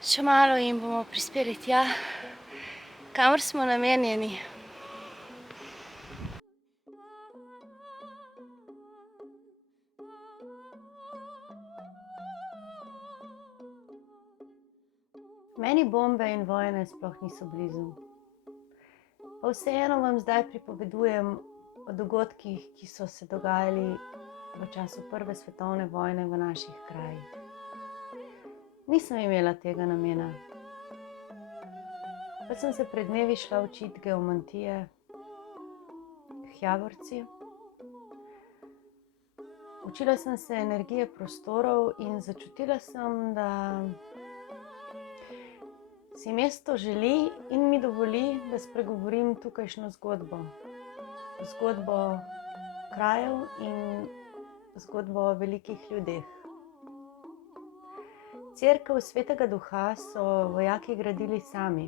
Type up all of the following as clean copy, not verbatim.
Še malo in bomo prispeli tja, kamor smo namenjeni. Meni bombe in vojne sploh niso blizu. Pa vseeno vam zdaj pripovedujem o dogodkih, ki so se dogajali v času Prve svetovne vojne v naših krajih. Nisem imela tega namena. Pa sem se pred dnevi šla učiti geomantije k Javorci. Učila sem se energije prostorov in začutila sem, da si mesto želi in mi dovoli, da spregovorim tukajšnjo zgodbo. Zgodbo krajev in zgodbo o velikih ljudeh. Cerkev Svetega Duha so vojaki gradili sami.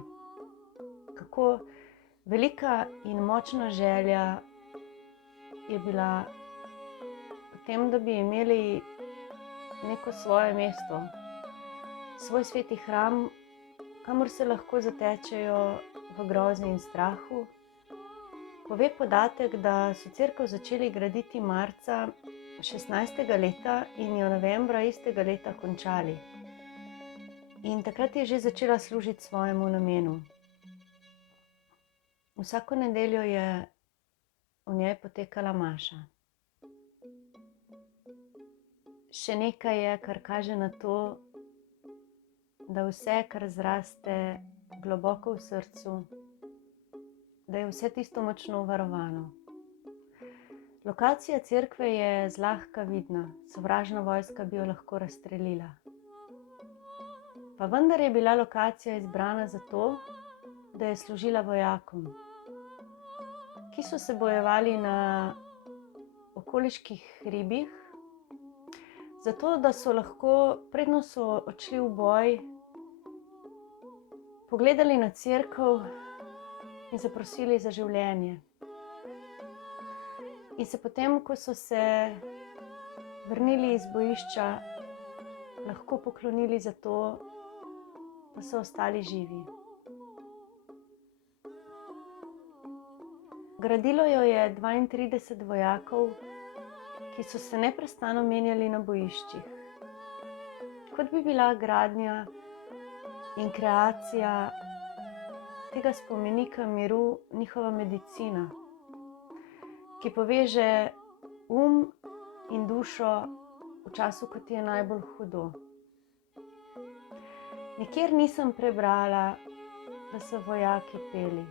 Kako velika in močna želja je bila v tem, da bi imeli neko svoje mesto, svoj sveti hram, kamor se lahko zatečejo v grozi in strahu. Pove podatek, da so cerkev začeli graditi marca 16. leta in jo novembra istega leta končali. In takrat je že začela služiti svojemu namenu. Vsako nedeljo je v njej potekala maša. Še nekaj je, kar kaže na to, da vse, kar zraste globoko v srcu, da je vse tisto močno varovano. Lokacija cerkve je zlahka vidna, sovražna vojska bi jo lahko razstrelila. Pa vendar je bila lokacija izbrana zato, da je služila vojakom, ki so se bojevali na okoliških hribih, zato da so lahko, predno so odšli v boj, pogledali na cerkev in zaprosili za življenje. In se potem, ko so se vrnili iz bojišča, lahko poklonili za to, da so ostali živi. Gradilo jo je 32 vojakov, ki so se neprestano menjali na bojiščih. Kot bi bila gradnja in kreacija tega spomenika miru njihova medicina, ki poveže in dušo v času, ko ti je najbolj hudo. Nikjer nisem prebrala, da so vojaki peli.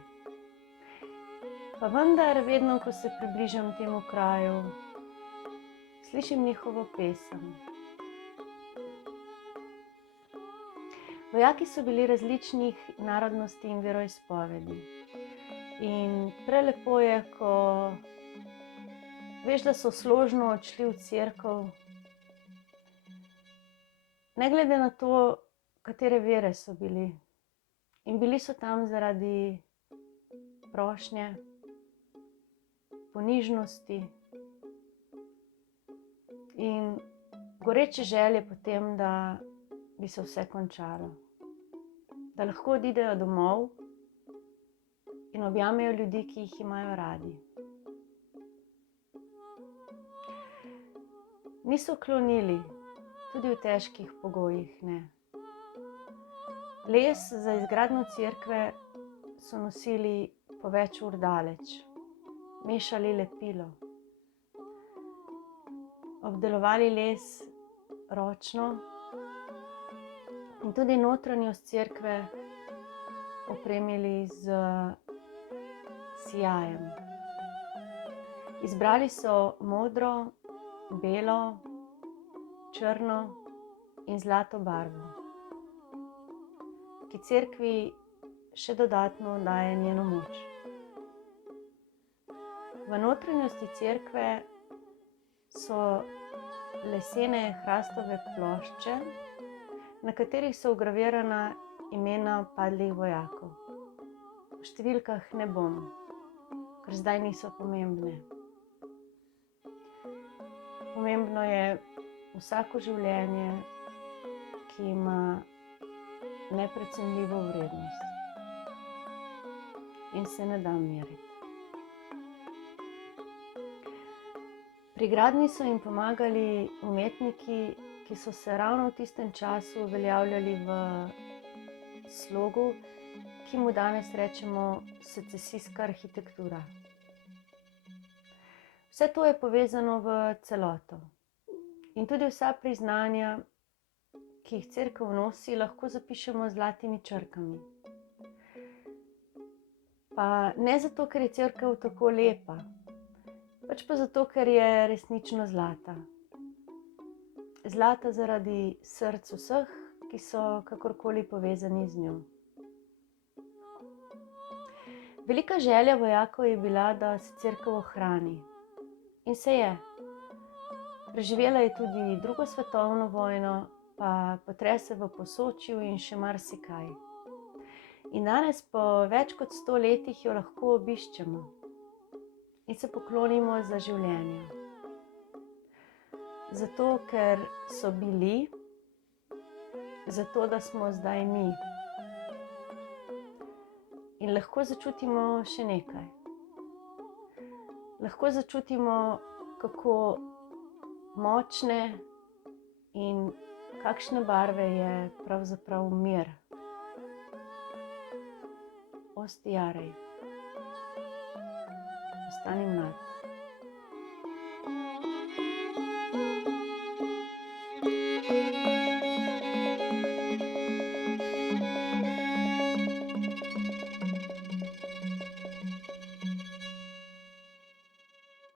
Pa vendar, vedno, ko se približam temu kraju, slišim njihovo pesem. Vojaki so bili različnih narodnosti in veroizpovedi. In prelepo je, ko veš, da so složno odšli v cerkev, ne glede na to, katere vere so bili. In bili so tam zaradi prošnje, ponižnosti in goreče želje po tem, da bi se vse končalo. Da lahko odidejo domov in objamejo ljudi, ki jih imajo radi. Niso klonili, tudi v težkih pogojih ne. Les za izgradnjo cerkve so nosili po več ur daleč, mešali lepilo, obdelovali les ročno in tudi notranjost cerkve opremili z sijajem. Izbrali so modro, belo, črno in zlato barvo, ki cerkvi še dodatno daje njeno moč. V notranjosti cerkve so lesene hrastove plošče, na katerih so vgravirana imena padlih vojakov. V številkah ne bom, ker zdaj niso pomembne. Pomembno je vsako življenje, ki ima neprecenljivo vrednost in se ne da meriti. Pri gradnji so jim pomagali umetniki, ki so se ravno v tistem času uveljavljali v slogu, ki mu danes rečemo secesijska arhitektura. Vse to je povezano v celoto. In tudi vsa priznanja, ki jih cerkev nosi, lahko zapišemo z zlatimi črkami. Pa ne zato, ker je cerkev tako lepa, pač pa zato, ker je resnično zlata. Zlata zaradi src vseh, ki so kakorkoli povezani z njo. Velika želja vojakov je bila, da se cerkev ohrani. In se je. Preživela je tudi drugo svetovno vojno, pa potrese v Posočju in še marsikaj. In danes, po več kot 100 letih, jo lahko obiščemo in se poklonimo za življenje. Zato, ker so bili, zato, da smo zdaj mi. In lahko začutimo še nekaj. Lahko začutimo, kako močne in kakšne barve je pravzaprav mir. Osti Jarej. Ostani mlad.